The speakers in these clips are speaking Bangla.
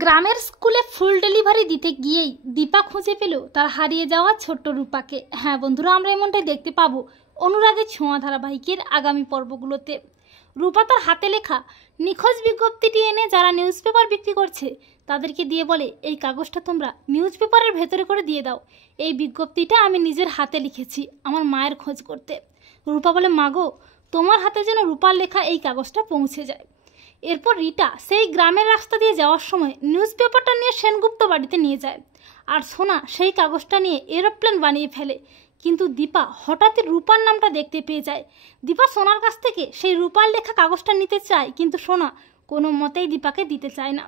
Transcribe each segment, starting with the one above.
গ্রামের স্কুলে ফুল ডেলিভারি দিতে গিয়েই দীপা খুঁজে পেল তার হারিয়ে যাওয়া ছোট্ট রূপাকে। হ্যাঁ বন্ধুরা, আমরা এমনটাই দেখতে পাবো অনুরাগের ছোঁয়া ধারাবাহিকের আগামী পর্বগুলোতে। রূপা তার হাতে লেখা নিখোঁজ বিজ্ঞপ্তিটি এনে যারা নিউজ পেপার বিক্রি করছে তাদেরকে দিয়ে বলে, এই কাগজটা তোমরা নিউজ পেপারের ভেতরে করে দিয়ে দাও, এই বিজ্ঞপ্তিটা আমি নিজের হাতে লিখেছি আমার মায়ের খোঁজ করতে। রূপা বলে, মাগো তোমার হাতে যেন রূপার লেখা এই কাগজটা পৌঁছে যায়। এরপর রিটা সেই গ্রামের রাস্তা দিয়ে যাওয়ার সময় নিউজ পেপারটা নিয়ে সেনগুপ্ত বাড়িতে নিয়ে যায়, আর সোনা সেই কাগজটা নিয়ে এরোপ্লেন বানিয়ে ফেলে। কিন্তু দীপা হঠাৎই রূপার নামটা দেখতে পেয়ে যায়। দীপা সোনার কাছ থেকে সেই রূপার লেখা কাগজটা নিতে চায়, কিন্তু সোনা কোনো মতেই দীপাকে দিতে চায় না।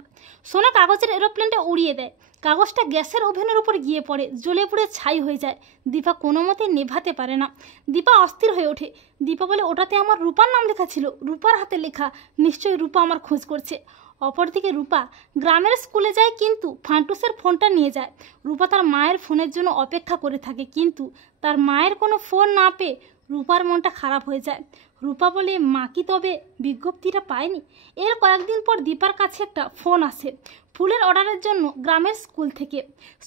সোনা কাগজের এরোপ্লেনটা উড়িয়ে দেয়, কাগজটা গ্যাসের ওভেনের উপর গিয়ে পড়ে, জ্বলে পুড়ে ছাই হয়ে যায়। দীপা কোনো মতেই নেভাতে পারে না। দীপা অস্থির হয়ে ওঠে। দীপা বলে, ওটাতে আমার রূপার নাম লেখা ছিল, রূপার হাতে লেখা, নিশ্চয়ই রূপা আমার খোঁজ করছে। অপরদিকে রূপা গ্রামের স্কুলে যায়, কিন্তু ফান্টুসের ফোনটা নিয়ে যায়। রূপা তার মায়ের ফোনের জন্য অপেক্ষা করে থাকে, কিন্তু তার মায়ের কোনো ফোন না পেয়ে রূপার মনটা খারাপ হয়ে যায়। রূপা বলে, মা কি তবে বিজ্ঞপ্তিটা পায়নি? এর কয়েকদিন পর দীপার কাছে একটা ফোন আসে ফুলের অর্ডারের জন্য গ্রামের স্কুল থেকে।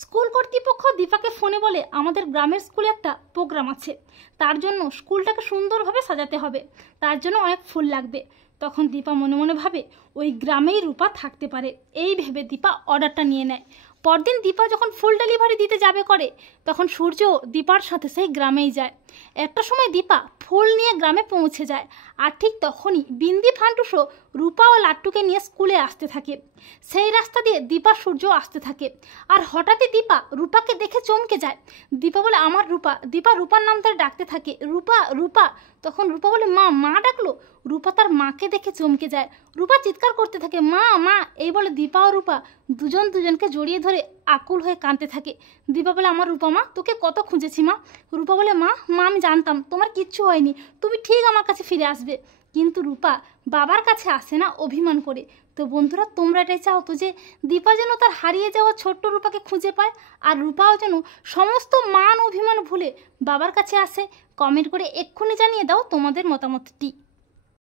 স্কুল কর্তৃপক্ষ দীপাকে ফোনে বলে, আমাদের গ্রামের স্কুলে একটা প্রোগ্রাম আছে, তার জন্য স্কুলটাকে সুন্দরভাবে সাজাতে হবে, তার জন্য অনেক ফুল লাগবে। তখন দীপা মনে মনে ভাবে ওই গ্রামেই রূপা থাকতে পারে। এই ভেবে দীপা অর্ডারটা নিয়ে নেয়। পরদিন দীপা যখন ফুল ডেলিভারি দিতে যাবে করে, তখন সূর্য দীপার সাথে সেই গ্রামেই যায়। একটা সময় দীপা ফুল নিয়ে গ্রামে পৌঁছে যায়, আর ঠিক তখনই বিন্দি ফান্টুসও রূপা ও লাট্টুকে নিয়ে স্কুলে আসতে থাকে। সেই রাস্তা দিয়ে দীপা সূর্য আসতে থাকে, আর হঠাৎই দীপা রূপাকে দেখে চমকে যায়। দীপা বলে, আমার রূপা। দীপা রূপার নাম ধরে ডাকতে থাকে, রূপা রূপা। তখন রূপা বলে, মা। মা ডাকলো। রূপা তার মাকে দেখে চমকে যায়। রূপা চিৎকার করতে থাকে, মা মা। এই বলে দীপা ও রূপা দুজন দুজনকে জড়িয়ে ধরে আকুল হয়ে কাঁদতে থাকে। দীপা বলে, আমার রূপা মা, তোকে কত খুঁজেছি মা। রূপা বলে, মা মা আমি জানতাম তোমার কিচ্ছু হয়নি, তুমি ঠিক আমার কাছে ফিরে আসবে। কিন্তু রূপা বাবার কাছে আসে না, অভিমান করে। তো বন্ধুরা, তোমরা এটাই চাও তো যে দীপা যেন তার হারিয়ে যাওয়া ছোট্ট রূপাকে খুঁজে পায়, আর রূপাও যেন সমস্ত মান অভিমান ভুলে বাবার কাছে আসে? কমেন্ট করে এক্ষুনি জানিয়ে দাও তোমাদের মতামতটি।